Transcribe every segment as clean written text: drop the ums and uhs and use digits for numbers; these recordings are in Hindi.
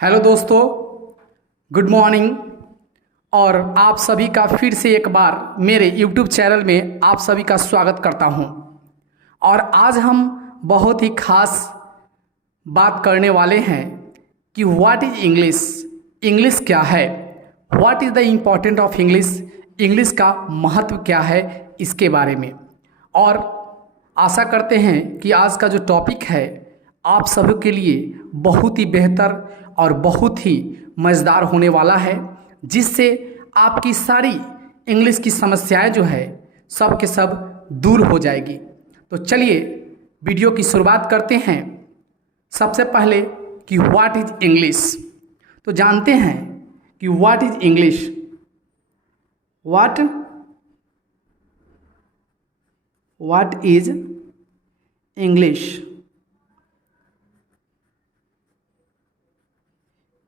हेलो दोस्तों, गुड मॉर्निंग। और आप सभी का फिर से एक बार मेरे यूट्यूब चैनल में आप सभी का स्वागत करता हूं। और आज हम बहुत ही खास बात करने वाले हैं कि व्हाट इज इंग्लिश। इंग्लिश क्या है, what is the important of English, English का महत्व क्या है, इसके बारे में। और आशा करते हैं कि आज का जो टॉपिक है आप सभी के लिए बहुत ही बेहतर और बहुत ही मज़ेदार होने वाला है, जिससे आपकी सारी इंग्लिश की समस्याएं जो है सब के सब दूर हो जाएगी। तो चलिए वीडियो की शुरुआत करते हैं। सबसे पहले कि व्हाट इज इंग्लिश, तो जानते हैं कि what is English. What is English.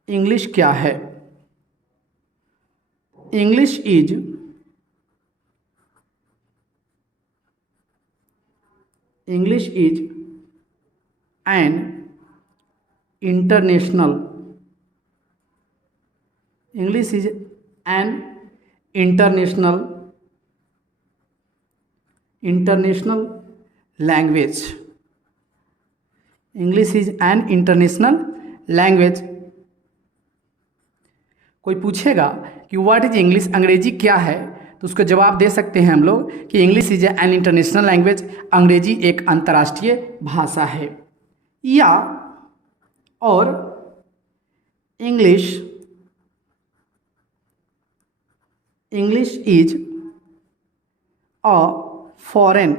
English क्या है? English is an international language. English is an international language. कोई पूछेगा कि व्हाट इज इंग्लिश, अंग्रेजी क्या है, तो उसको जवाब दे सकते हैं हम लोग कि English is an international language. अंग्रेजी एक अंतर्राष्ट्रीय भाषा है। या और English is a foreign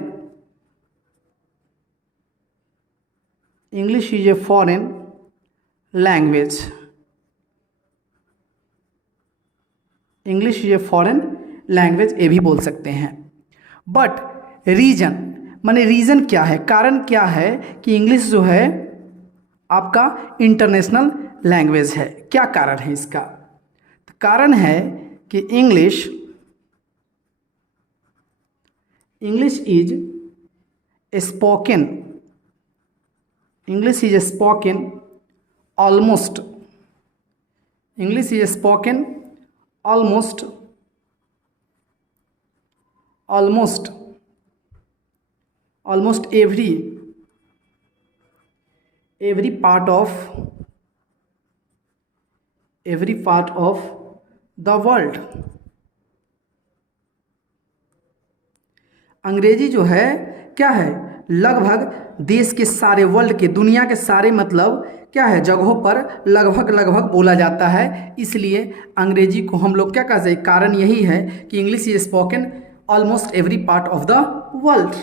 English is a foreign language. English is a foreign language ये भी बोल सकते हैं। बट रीजन माने रीज़न क्या है, कारण क्या है कि इंग्लिश जो है आपका इंटरनेशनल लैंग्वेज है। क्या कारण है इसका? तो कारण है कि English is spoken almost almost every part of the world। अंग्रेजी जो है क्या है, लगभग देश के सारे, वर्ल्ड के, दुनिया के सारे मतलब क्या है, जगहों पर लगभग बोला जाता है। इसलिए अंग्रेजी को हम लोग क्या कह सकते हैं, कारण यही है कि English is spoken almost every part of the world.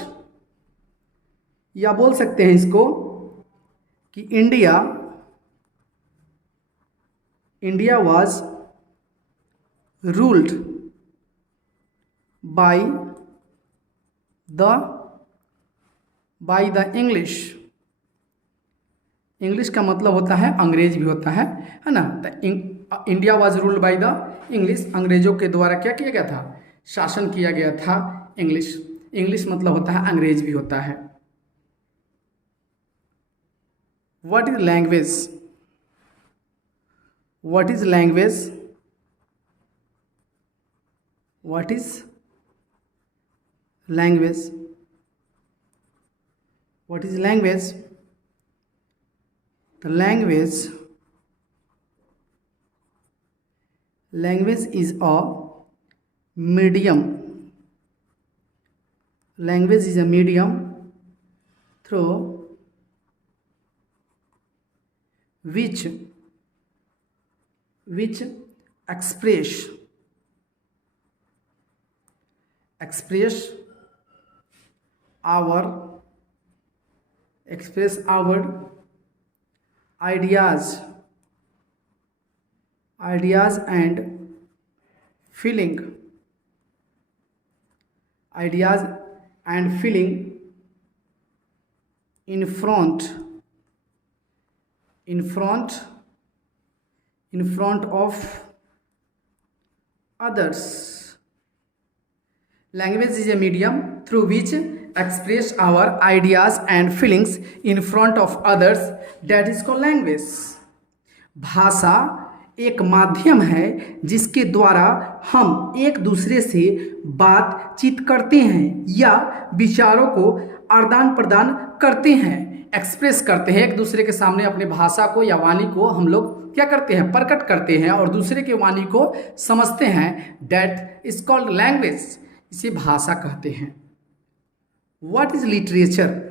या बोल सकते हैं इसको कि India was ruled by the English. English का मतलब होता है अंग्रेज भी होता है ना। तो India was ruled by the English, अंग्रेजों के द्वारा क्या किया गया था, शासन किया गया था। इंग्लिश मतलब होता है अंग्रेज भी होता है। What is language? What is language? The language is a medium. Language is a medium through which express our ideas and feeling in front of others। Language is a medium through which express our ideas and feelings in front of others, that is called language। भाषा एक माध्यम है जिसके द्वारा हम एक दूसरे से बातचीत करते हैं या विचारों को आदान प्रदान करते हैं, एक्सप्रेस करते हैं। एक दूसरे के सामने अपने भाषा को या वाणी को हम लोग क्या करते हैं, प्रकट करते हैं और दूसरे के वाणी को समझते हैं। दैट इज कॉल्ड लैंग्वेज, इसे भाषा कहते हैं। What is literature?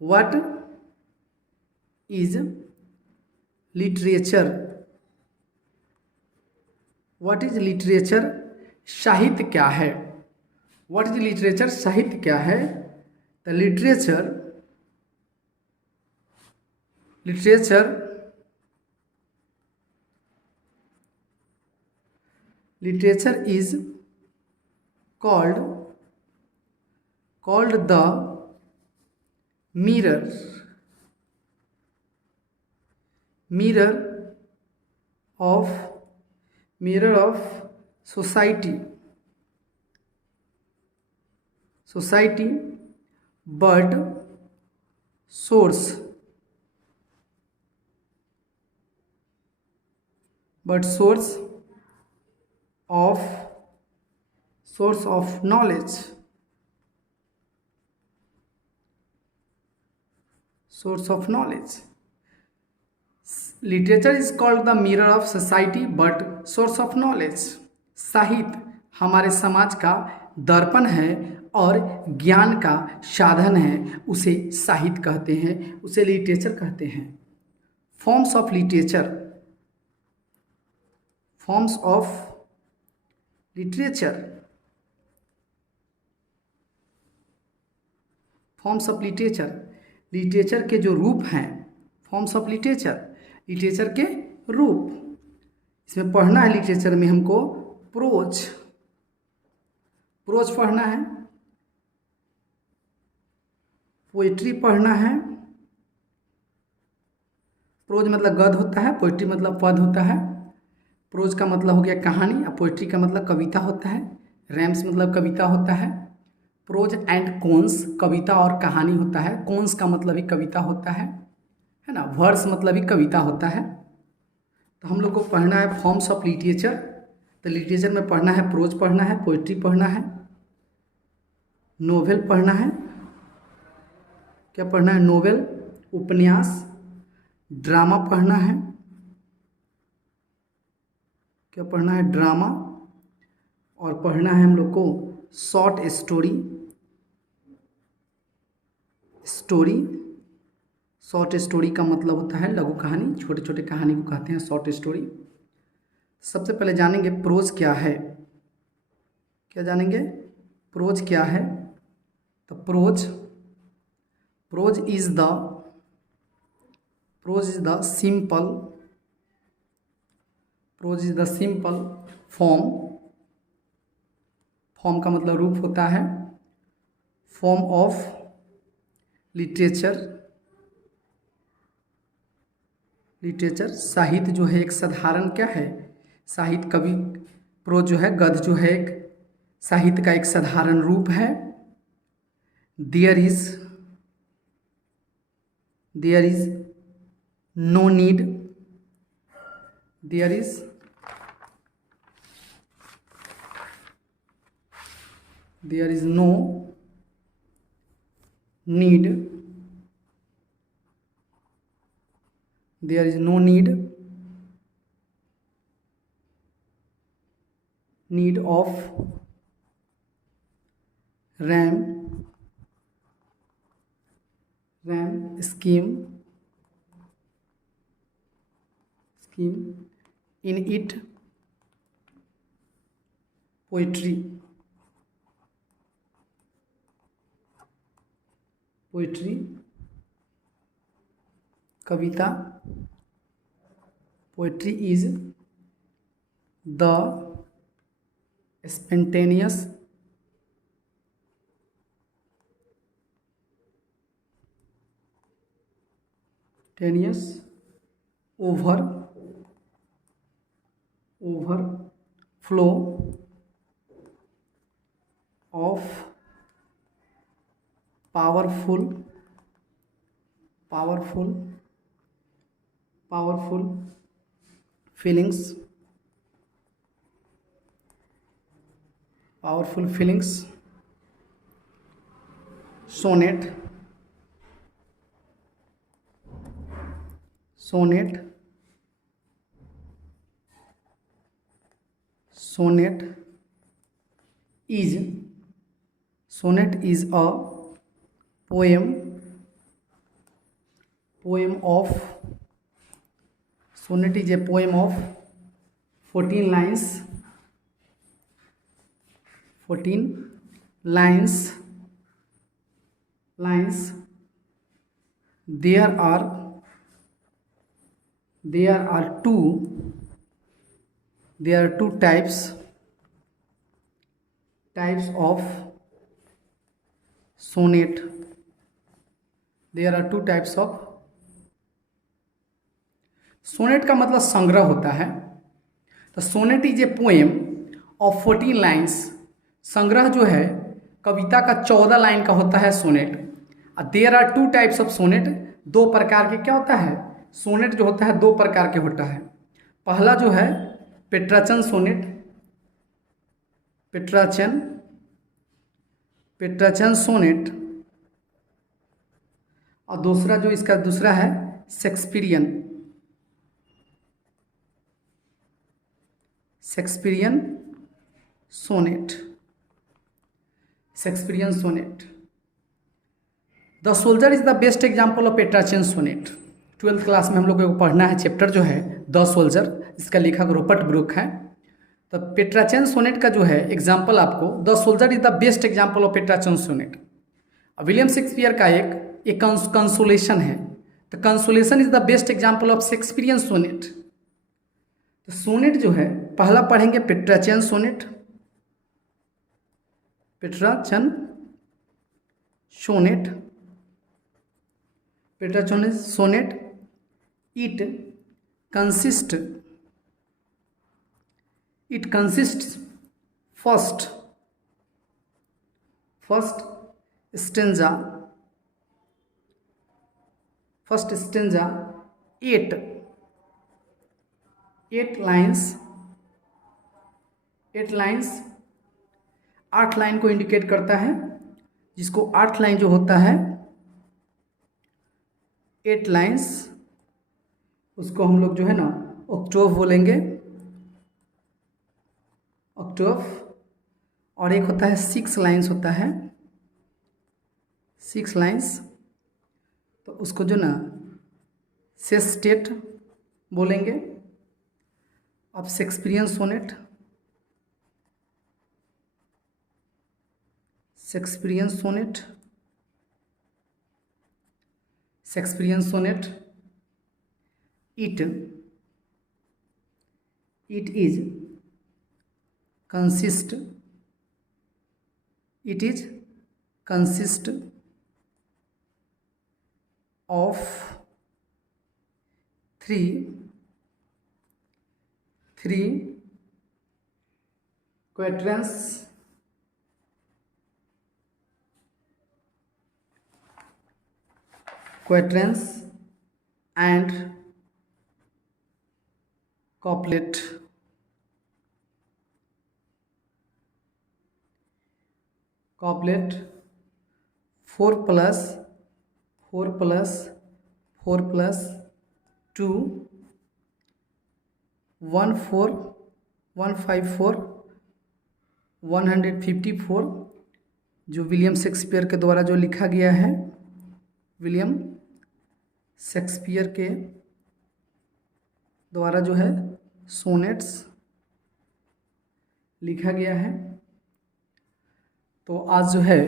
What is literature? What is literature? साहित्य क्या है? What is literature? साहित्य क्या है? The literature is called the mirror of society, but source of knowledge, literature is called the mirror of society but source of knowledge. साहित्य हमारे समाज का दर्पण है और ज्ञान का साधन है, उसे साहित्य कहते हैं, उसे लिटरेचर कहते हैं। Forms of literature, forms of literature, forms of literature, literature के जो रूप हैं, फॉर्म्स ऑफ लिटरेचर, लिटरेचर के रूप। इसमें पढ़ना है लिटरेचर में हमको प्रोज पढ़ना है, पोइट्री पढ़ना है। प्रोज मतलब गद्य होता है, पोइट्री मतलब पद होता है। प्रोज का मतलब हो गया कहानी और पोइट्री का मतलब कविता होता है। रैम्स मतलब कविता होता है। प्रोज एंड कॉन्स, कविता और कहानी होता है। कॉन्स का मतलब ही कविता होता है ना। वर्स मतलब ही कविता होता है। तो हम लोग को पढ़ना है फॉर्म्स ऑफ लिटरेचर। तो लिटरेचर में पढ़ना है प्रोज पढ़ना है, पोइट्री पढ़ना है, नोवेल पढ़ना है। क्या पढ़ना है? नोवेल, उपन्यास, ड्रामा पढ़ना है। क्या पढ़ना है? ड्रामा। और पढ़ना है हम लोग को शॉर्ट स्टोरी। शॉर्ट स्टोरी का मतलब होता है लघु कहानी, छोटे छोटे कहानी को कहते हैं शॉर्ट स्टोरी। सबसे पहले जानेंगे प्रोज क्या है। क्या जानेंगे? प्रोज क्या है? तो prose is the simple form का मतलब रूप होता है, फॉर्म ऑफ लिटरेचर। साहित्य जो है एक साधारण क्या है? साहित्य कवि, प्रोज जो है, गद्य जो है, एक साहित्य का एक साधारण रूप है। There is no need of RAM scheme in it poetry कविता। Poetry is the spontaneous overflow of powerful powerful feelings, powerful feelings, sonnet, sonnet, sonnet is, sonnet is a poem, poem of, sonnet is a poem of 14 lines, 14 lines, lines. There are two types of sonnet. There are two types of sonnet का मतलब संग्रह होता है। तो sonnet is a poem of 14 lines, संग्रह जो है कविता का 14 लाइन का होता है sonnet. There are two types of sonnet, दो प्रकार के क्या होता है सोनेट जो होता है, दो प्रकार के होता है। पहला जो है पेट्राचन सोनेट, पेट्राचन सोनेट, और दूसरा जो इसका दूसरा है Shakespearean sonnet. The soldier is the best example of Petrarchan sonnet. 12th class में हम लोग को पढ़ना है चैप्टर जो है द सोल्जर, इसका लेखक रूपर्ट ब्रूक है। तो पेट्राचन सोनेट का जो है एग्जाम्पल आपको, the soldier is the best example of Petrarchan sonnet. William Shakespeare का एक कंसोलेशन है, तो consolation is the best example of Shakespearean sonnet. तो सोनेट जो है पहला पढ़ेंगे Petrarchan sonnet, Petrarchan sonnet. It consists first stanza, eight lines, 8 line को इंडिकेट करता है, जिसको 8 लाइन जो होता है 8 लाइन्स, उसको हम लोग जो है ना ऑक्टेव बोलेंगे, ऑक्टेव। और एक होता है 6 लाइन्स होता है, 6 लाइन्स, तो उसको जो ना सेस्टेट बोलेंगे। अब Shakespearean sonnet, it is consist of three quatrains, and couplet. Couplet 4 plus 2 154 154, जो विलियम शेक्सपियर के द्वारा जो लिखा गया है, विलियम शेक्सपियर के द्वारा जो है सोनेट्स लिखा गया है। तो आज जो है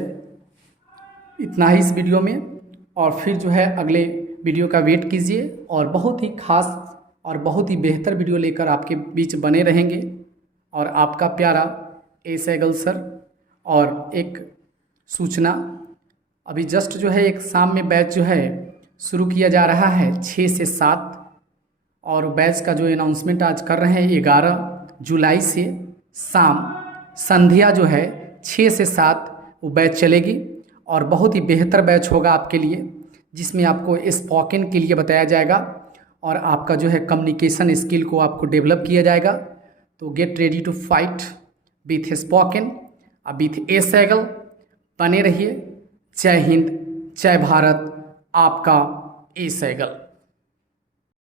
इतना ही इस वीडियो में, और फिर जो है अगले वीडियो का वेट कीजिए, और बहुत ही खास और बहुत ही बेहतर वीडियो लेकर आपके बीच बने रहेंगे। और आपका प्यारा ए सैगल सर। और एक सूचना, अभी जस्ट जो है एक शाम में बैच जो है शुरू किया जा रहा है 6 से 7, और बैच का जो अनाउंसमेंट आज कर रहे हैं 11 जुलाई से शाम संध्या जो है 6 से 7 वो बैच चलेगी, और बहुत ही बेहतर बैच होगा आपके लिए, जिसमें आपको स्पोकन के लिए बताया जाएगा, और आपका जो है कम्युनिकेशन स्किल को आपको डेवलप किया जाएगा। तो get ready to fight with spoken with a Sehgal. बने रहिए। जय हिंद, जय भारत, आपका ए सैगल।